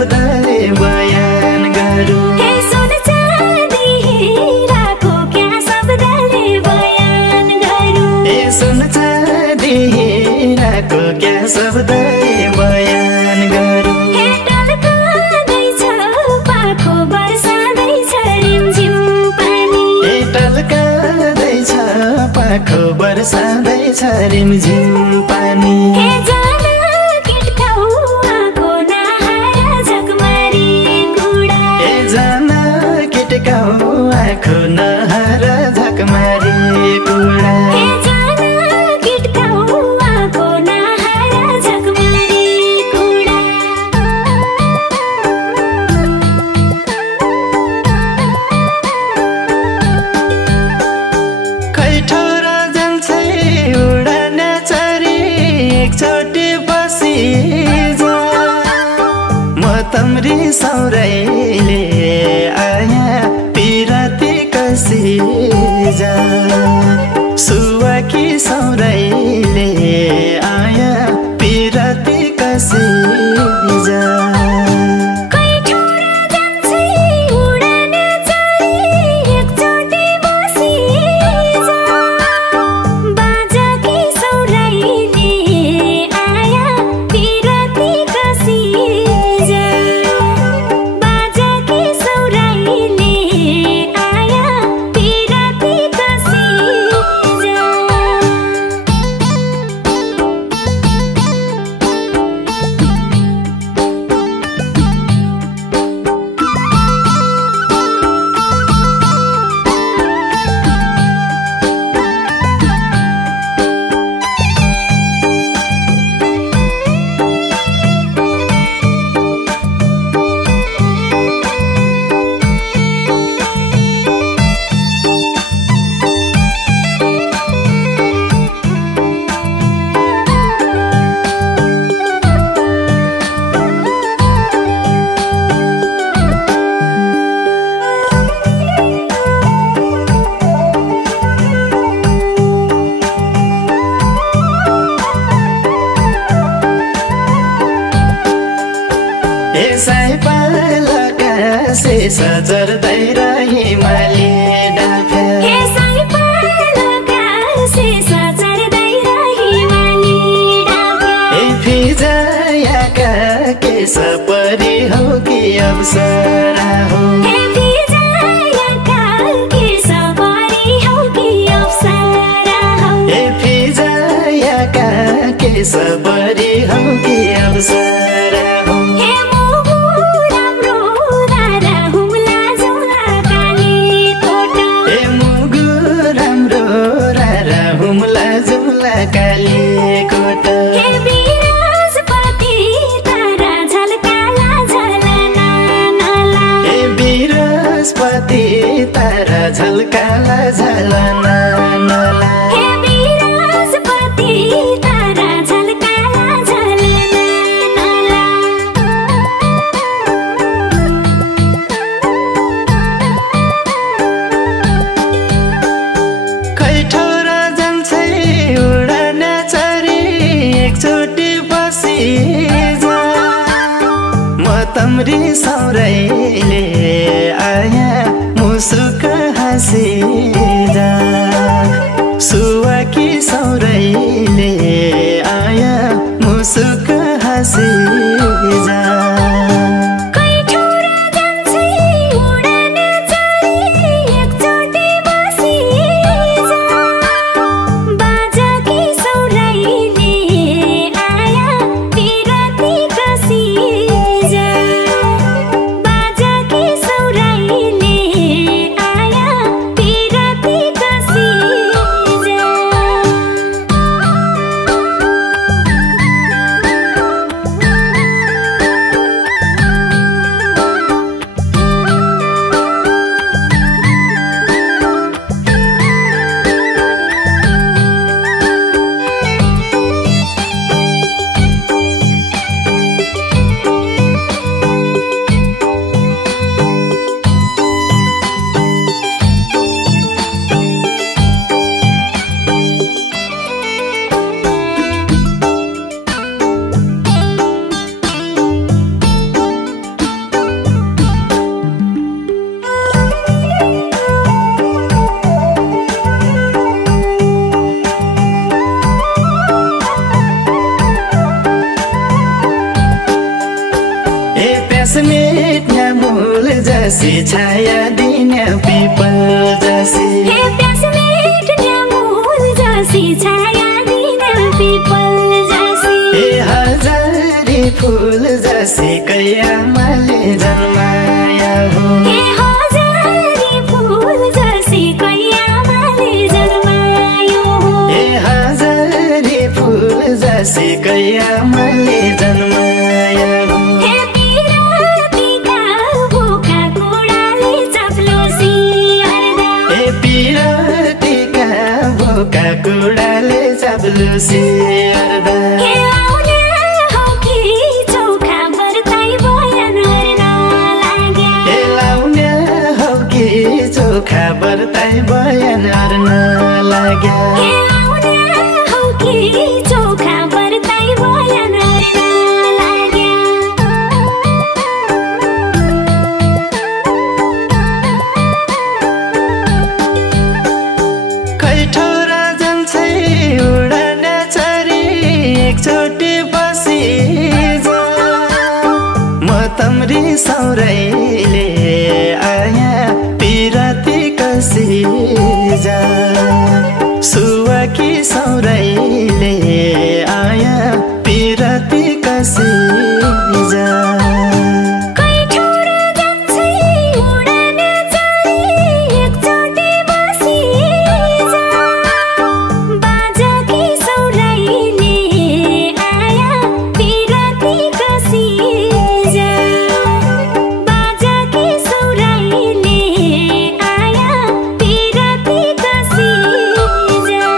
शब्दले बयान गरौँ। हे सुन चाँदी हीराको क्या शब्दले बयान गरौँ। हे सुन चाँदी हीराको क्या शब्दले बयान गरौँ। हे टल्काउँदैछ पाखो बर्साउँदैछ रिमझिम पानी। हे टल्काउँदैछ पाखो बर्साउँदैछ रिमझिम पानी। हे जान किटकाउ आँखो नहार झकमारी कुडा। हे जान किटकाउ आँखो नहार झकमारी कुडा। हे जान किटकाउ आँखो नहार झकमारी कुडा। खै ठौर जान्छै उडान चरी एकचोटि बसी जा। म तम्री सौरैले आया पिराती कसी जा। सुवाकी सौरैले आया पिराती कसी जा। कै ठौर जान्छै उडान चरी एकचोटि बसी जा। बाजाकी सौराइले आया पिरती कसी जा। बाजाकी सौराइले आया पिरती कसी जा। हे साइपालका शेष चढ्दै हिमाली डाफे। हे साइपालका शेष चढ्दै हिमाली डाफे। हे फिजायाका केश परी हौ कि अप्सरा हो। हे फिजायाका केश परी हौ कि अप्सरा हो। हे फिजायाका केश परी हौ कि अप्सरा हो। हे मुगु राम्रो रारा हुम्ला जौला कालीकोट। हे मुगु राम्रो रारा हुम्ला जुम्ला कालीकोट। हे बिराजपति तारा झल्काला झलना नला। हे बिराजपति तारा झल्काला झलना नला। हे बिराजपति तारा झल्काला झलना नला। खै ठौर जान्छै उडान चरी एकचोटि बसी जा। म तम्री सौरैले आया मुसुक हाँसी जा। सुवाकी सौरैले आया मुसुक हाँसी जा। कै ठौर जान्छै उडान चरी एकचोटि बसी जा। बाजाकी सौराइले आया पिरती कसी जा। बाजाकी सौराइले आया पिरती कसी जा। जसी छाया दिन पिपल जसी हे प्यास मेट्ने मूल जसी छाया दिन पिपल जसी हे हजारी फूल जसी कैयामाले जन्माया हो हे हजारी फूल जसी कैयामाले जन्मायो हो हे हजारी फूल जसी कैयामाले जन्माया हो हे पिरातीका भोका कुडाले चप्लोसी अर्दा हे पिरातीका भोका कुडाले चप्लोसी अर्दा हे आउने हौ कि चौखा बर्ताई बयान गर्न लाग्या हे लाउने हौ कि चोखा बर्ताई बयान अर्न लाग्या हे आउने हौ कि चौखा बर्ताई बयान गर्न लाग्या कैठौरा जान्छै उडान चरी एकचोटि बसी जा म तम्री सौरैले आया पिराती कसी जा सुवाकी सौरैले आया पिराती कसी जा कैठौरा जान्छै उडान चरी एकचोटि बसी जा बाजाकी सौराइले आया पिराती कसी जा बाजाकी सौराइले आया पिराती कसी जा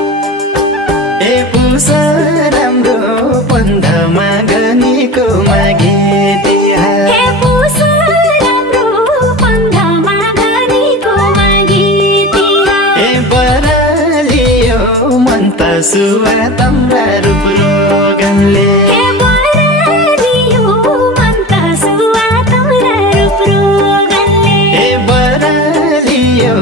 ए पुसा राम्रो पन्धमा गनीको मागे तिहार हे पुसा राम्रो पन्धमा गनीको मागी तिहार ए बरालियो मन त सुवा तम्रा रूप रोगनले हे बरालियो मन त सुवा तम्रा रूप रोगनले ए बरालियो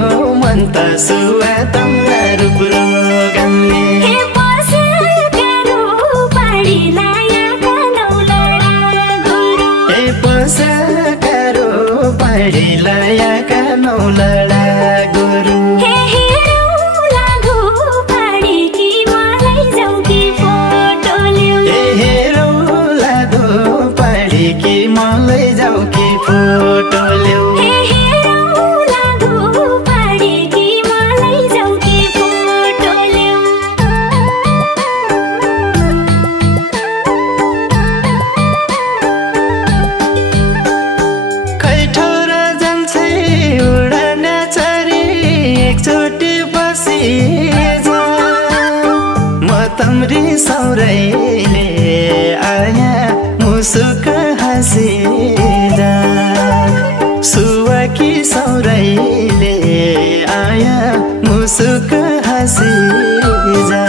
मन त सुवा तम्रा रूप रोगनले हे पसलकारो पाडी लायाका नौलडा गुरु ए पसकारो पाडी लायाका नौलडा गुरु हे हेरौला धो पाडी कि मलाई जाऊ कि फोटो ल्याऊ ए हेरौला धो पाडी कि मलाई जाऊ कि फोटो ल्याऊ हे हेरौला धो पाडी कि मलाई जाऊ कि फोटो ल्याऊ कैठौरा जान्छै उडान चरी एकचोटि बसी जा म तम्री सौरैले आया मुसुक हाँसी जा सुवाकी सौरैले आया मुसुक हाँसी जा